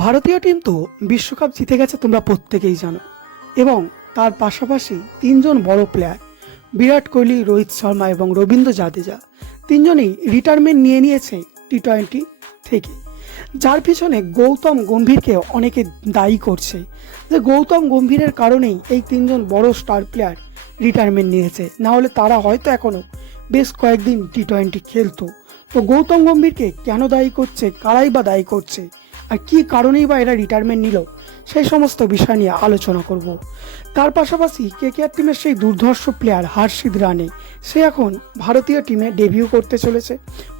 ভারতীয় টিম তো বিশ্বকাপ জিতে গেছে তোমরা প্রত্যেকেই জানো। এবং তার পাশাপাশি তিনজন বড় প্লেয়ার বিরাট কোহলি, রোহিত শর্মা এবং রবীন্দ্র জাদেজা তিনজনেই রিটায়ারমেন্ট নিয়ে নিয়েছে টি-20 থেকে, যার পিছনে গৌতম গম্ভীরকে অনেকে দায়ী করছে যে গৌতম গম্ভীরের কারণেই এই তিনজন বড় স্টার প্লেয়ার রিটায়ারমেন্ট নিয়েছে, না হলে তারা হয়তো এখনও বেশ কয়েকদিন টি-20 খেলতো। তো গৌতম গম্ভীরকে কেন দায়ী করছে, কারাই বা দায়ী করছে, আর কী কারণেই বা এরা রিটায়ারমেন্ট নিল, সেই সমস্ত বিষয় নিয়ে আলোচনা করব। তার পাশাপাশি কেকেআর টিমের সেই দুর্ধর্ষ প্লেয়ার হর্ষিত রানে, সে এখন ভারতীয় টিমে ডেবিউ করতে চলেছে।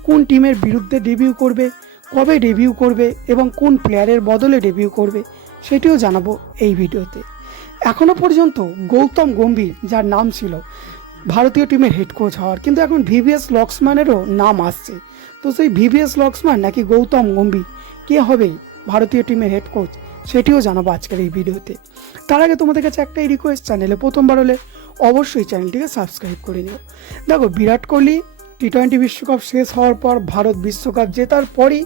কোন টিমের বিরুদ্ধে ডেবিউ করবে, কবে ডেবিউ করবে এবং কোন প্লেয়ারের বদলে ডেবিউ করবে, সেটিও জানাবো এই ভিডিওতে। এখনও পর্যন্ত গৌতম গম্ভীর, যার নাম ছিল ভারতীয় টিমের হেড কোচ হওয়ার, কিন্তু এখন ভিভিএস লক্সম্যানেরও নাম আসছে। তো সেই ভিভিএস লক্সম্যান নাকি গৌতম গম্ভীর, কে হবে ভারতীয় টিমের হেড কোচ, সেটিও জানাবো আজকের এই ভিডিওতে। তার আগে তোমাদের কাছে একটাই রিকোয়েস্ট, চ্যানেলে প্রথমবার হলে অবশ্যই চ্যানেলটিকে সাবস্ক্রাইব করে নিও। দেখো, বিরাট কোহলি টি-20 বিশ্বকাপ শেষ হওয়ার পর, ভারত বিশ্বকাপ জেতার পরই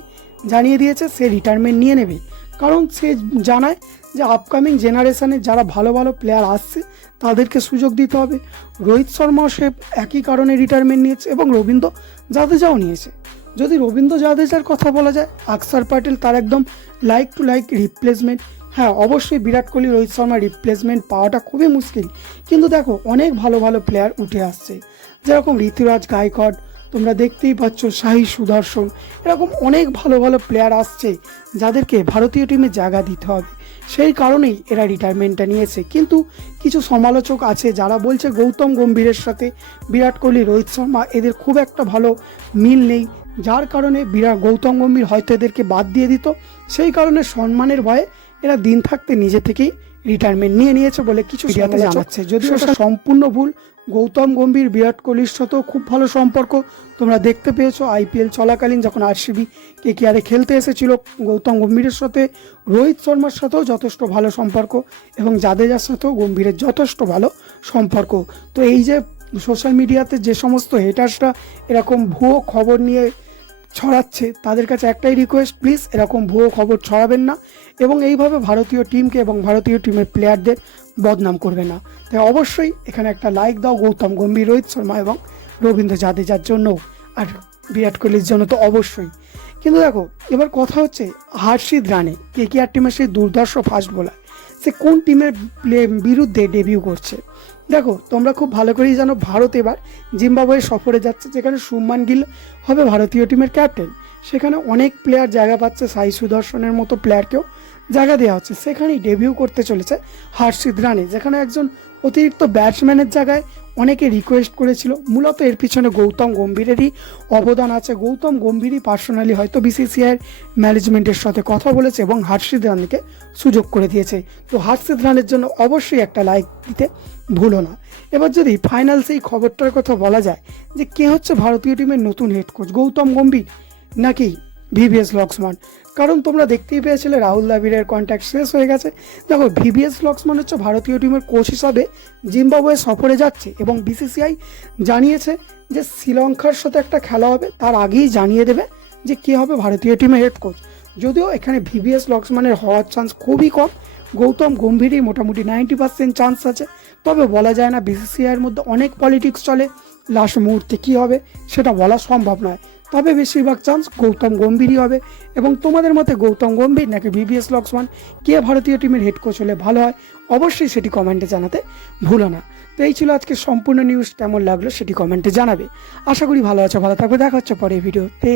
জানিয়ে দিয়েছে সে রিটায়ারমেন্ট নিয়ে নেবে। কারণ সে জানায় যে আপকামিং জেনারেশনে যারা ভালো ভালো প্লেয়ার আসছে তাদেরকে সুযোগ দিতে হবে। রোহিত শর্মাও সে একই কারণে রিটায়ারমেন্ট নিয়েছে এবং রবীন্দ্র জাদেজাও নিয়েছে। যদি রবীন্দ্র জাদেজার কথা বলা যায়, অক্ষর প্যাটেল তার একদম লাইক টু লাইক রিপ্লেসমেন্ট। হ্যাঁ, অবশ্যই বিরাট কোহলি, রোহিত শর্মার রিপ্লেসমেন্ট পাওয়াটা খুবই মুশকিল, কিন্তু দেখো অনেক ভালো ভালো প্লেয়ার উঠে আসছে, যেরকম ঋতুরাজ গায়কোয়াড়, তোমরা দেখতেই পাচ্ছ সাই সুদর্শন, এরকম অনেক ভালো ভালো প্লেয়ার আসছে যাদেরকে ভারতীয় টিমে জায়গা দিতে হবে। সেই কারণেই এরা রিটায়ারমেন্টটা নিয়েছে। কিন্তু কিছু সমালোচক আছে যারা বলছে গৌতম গম্ভীরের সাথে বিরাট কোহলি, রোহিত শর্মা এদের খুব একটা ভালো মিল নেই, যার কারণে গৌতম গম্ভীর হয়তো এদেরকে বাদ দিয়ে দিত। সেই কারণে সম্মানের ভয়ে এরা দিন থাকতে নিজে থেকেই রিটায়ারমেন্ট নিয়ে নিয়েছে বলে কিছু মিডিয়াতে জানাচ্ছে, যদিও সেটা সম্পূর্ণ ভুল। গৌতম গম্ভীর বিরাট কোহলির সাথেও খুব ভালো সম্পর্ক তোমরা দেখতে পেয়েছো। আইপিএল চলাকালীন যখন আরসিবি কেকেআরে খেলতে এসেছিল, গৌতম গম্ভীরের সাথে রোহিত শর্মার সাথেও যথেষ্ট ভালো সম্পর্ক এবং জাদেজার সাথেও গম্ভীরের যথেষ্ট ভালো সম্পর্ক। তো এই যে সোশ্যাল মিডিয়াতে যে সমস্ত হেটার্সরা এরকম ভুয়ো খবর নিয়ে ছড়াচ্ছে, তাদের কাছে একটাই রিকোয়েস্ট, প্লিজ এরকম ভুয়ো খবর ছড়াবেন না এবং এইভাবে ভারতীয় টিমকে এবং ভারতীয় টিমের প্লেয়ারদের বদনাম করবে না। তাই অবশ্যই এখানে একটা লাইক দাও গৌতম গম্ভীর, রোহিত শর্মা এবং রবীন্দ্র জাদেজার জন্য, আর বিরাট কোহলির জন্য তো অবশ্যই। কিন্তু দেখো, এবার কথা হচ্ছে হর্ষিত রানে, কেকেআর টিমের সেই দুর্ধর্ষ ফাস্ট বোলার, সে কোন টিমের বিরুদ্ধে ডেবিউ করছে। দেখো, তোমরা খুব ভালো করেই জানো ভারত এবার জিম্বাবুয়ে সফরে যাচ্ছে, যেখানে শুভমান গিল হবে ভারতীয় টিমের ক্যাপ্টেন। সেখানে অনেক প্লেয়ার জায়গা পাচ্ছে, সাই সুদর্শনের মতো প্লেয়ারকেও জায়গা দেওয়া হচ্ছে। সেখানেই ডেবিউ করতে চলেছে হর্ষিত রানে, যেখানে একজন অতিরিক্ত ব্যাটসম্যানের জায়গায় অনেকে রিকোয়েস্ট করেছিল। মূলত এর পিছনে গৌতম গম্ভীরেরই অবদান আছে। গৌতম গম্ভীরই পার্সোনালি হয়তো বিসিসিআইয়ের ম্যানেজমেন্টের সাথে কথা বলেছে এবং হর্ষিত রানকে সুযোগ করে দিয়েছে। তো হর্ষিত রানের জন্য অবশ্যই একটা লাইক দিতে ভুলো না। এবার যদি ফাইনাল সেই খবরটার কথা বলা যায় যে কে হচ্ছে ভারতীয় টিমের নতুন হেড কোচ, গৌতম গম্ভীর নাকি ভিভিএস লক্সম্যান, কারণ তোমরা দেখতেই পেয়েছিলে রাহুল দ্রাবিড়ের কন্ট্যাক্ট শেষ হয়ে গেছে। দেখো, ভিভিএস লক্সম্যান হচ্ছে ভারতীয় টিমের কোচ হিসাবে জিম্বাবুয়ে সফরে যাচ্ছে এবং বিসিসিআই জানিয়েছে যে শ্রীলঙ্কার সাথে একটা খেলা হবে, তার আগেই জানিয়ে দেবে যে কে হবে ভারতীয় টিমের হেড কোচ। যদিও এখানে ভিভিএস লক্সম্যানের হওয়ার চান্স খুবই কম, গৌতম গম্ভীরই মোটামুটি 90% চান্স আছে। তবে বলা যায় না, বিসিসিআইয়ের মধ্যে অনেক পলিটিক্স চলে, লাস্ট মুহূর্তে কী হবে সেটা বলা সম্ভব নয়। তবে বেশিরভাগ চান্স গৌতম গম্ভীরই হবে। এবং তোমাদের মতে গৌতম গম্ভীর নাকি ভিভিএস লক্সম্যান, কে ভারতীয় টিমের হেড কোচ হলে ভালো হয়, অবশ্যই সেটি কমেন্টে জানাতে ভুলো না। তো এই ছিল আজকে সম্পূর্ণ নিউজ, কেমন লাগলো সেটি কমেন্টে জানাবে। আশা করি ভালো আছো, ভালো থাকবে, দেখা হচ্ছে পরে ভিডিওতে।